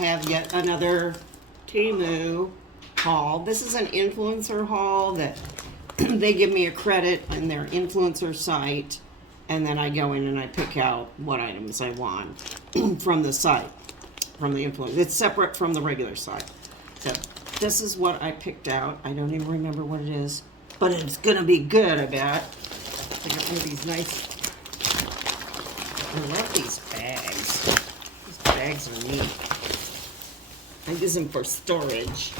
have yet another Temu haul. This is an influencer haul that they give me a credit in their influencer site, and then I go in and I pick out what items I want from the site, from the influencer. It's separate from the regular site. So this is what I picked out. I don't even remember what it is, but it's gonna be good, I bet. I got one of these nice, I love these bags. These bags are neat. I use them for storage,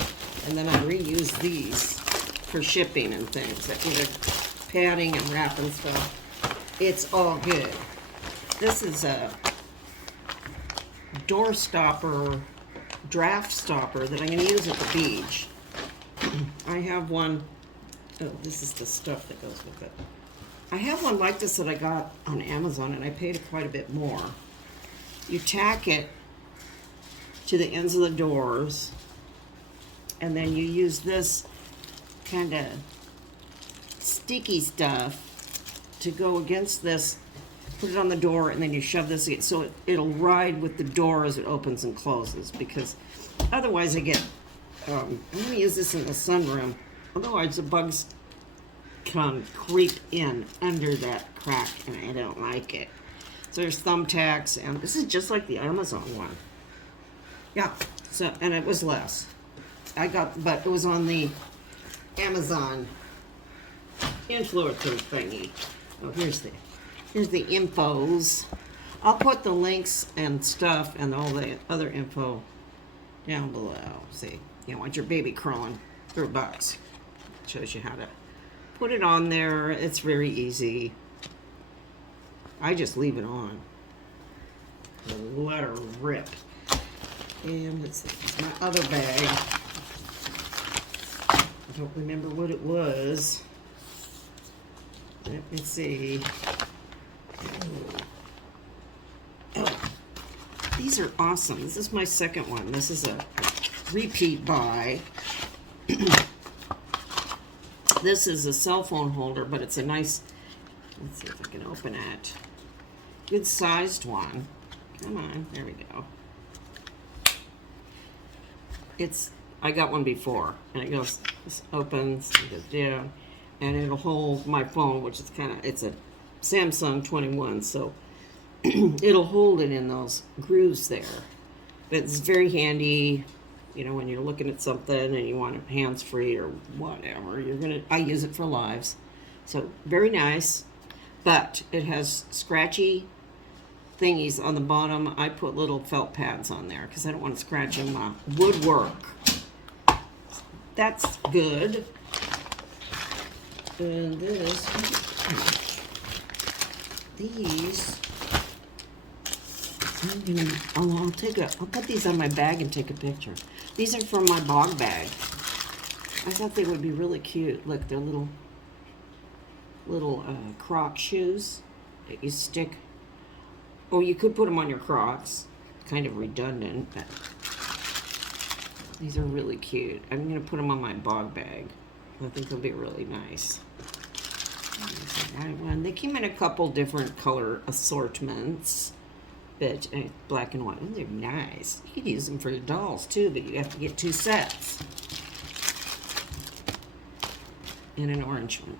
and then I reuse these for shipping and things. Like either padding and wrapping stuff. It's all good. This is a door stopper, draft stopper that I'm going to use at the beach. I have one. Oh, this is the stuff that goes with it. I have one like this that I got on Amazon, and I paid quite a bit more. You tack it to the ends of the doors, and then you use this kind of sticky stuff to go against this, put it on the door, and then you shove this in, so it'll ride with the door as it opens and closes, because otherwise I get, I'm going to use this in the sunroom, otherwise the bugs can creep in under that crack, and I don't like it. So there's thumbtacks, and this is just like the Amazon one. Yeah, so, and it was less. But it was on the Amazon influencer thingy. Oh, here's the infos. I'll put the links and stuff and all the other info down below. See, you don't want your baby crawling through a box. It shows you how to put it on there. It's very easy. I just leave it on. Let her rip. And let's see, it's my other bag. I don't remember what it was. Let me see. Oh, these are awesome. This is my second one. This is a repeat buy. This is a cell phone holder, but it's a nice, let's see if I can open it. Good sized one. Come on, there we go. I got one before, and it goes, this opens, it goes down, and it'll hold my phone, which is it's a Samsung 21, so it'll hold it in those grooves there. It's very handy, you know, when you're looking at something and you want it hands-free or whatever. I use it for lives. So, very nice, but it has scratchy thingies on the bottom. I put little felt pads on there because I don't want to scratch in my woodwork. That's good. And these, I'll put these on my bag and take a picture. These are from my bog bag. I thought they would be really cute. Look, they're little Croc shoes that you stick. Oh, you could put them on your Crocs. Kind of redundant, but these are really cute. I'm going to put them on my bog bag. I think they'll be really nice. They came in a couple different color assortments, but black and white. Oh, they're nice. You could use them for your dolls too, but you have to get 2 sets. And an orange one.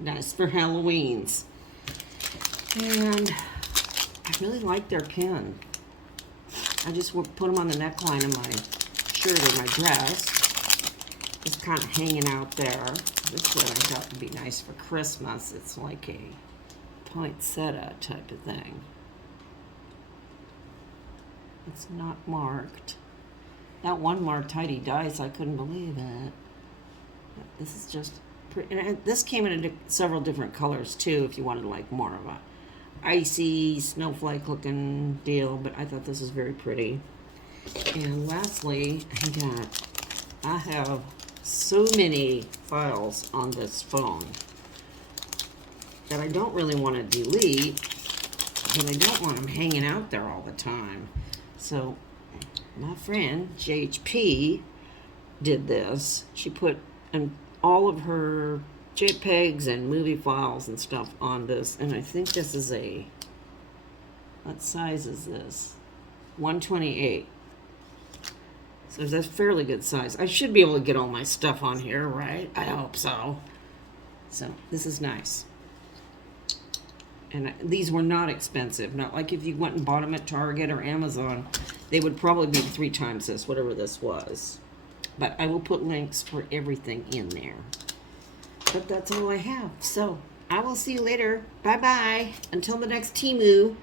Nice for Halloween's. And I really like their pin. I just put them on the neckline of my shirt or my dress. Just kind of hanging out there. This one I thought would be nice for Christmas. It's like a poinsettia type of thing. It's not marked. That one marked Tidy Dice, I couldn't believe it. This is just pretty. And this came in several different colors too, if you wanted like more of a icy snowflake looking deal, but I thought this was very pretty. And lastly, I have so many files on this phone that I don't really want to delete, but I don't want them hanging out there all the time. So my friend JHP did this. She put all of her JPEGs and movie files and stuff on this, and I think this is what size is this? 128. So it's a fairly good size. I should be able to get all my stuff on here, right? I hope so. So this is nice. And these were not expensive. Not like if you went and bought them at Target or Amazon. They would probably be 3 times this, whatever this was. But I will put links for everything in there. But that's all I have. So I will see you later. Bye-bye. Until the next Temu.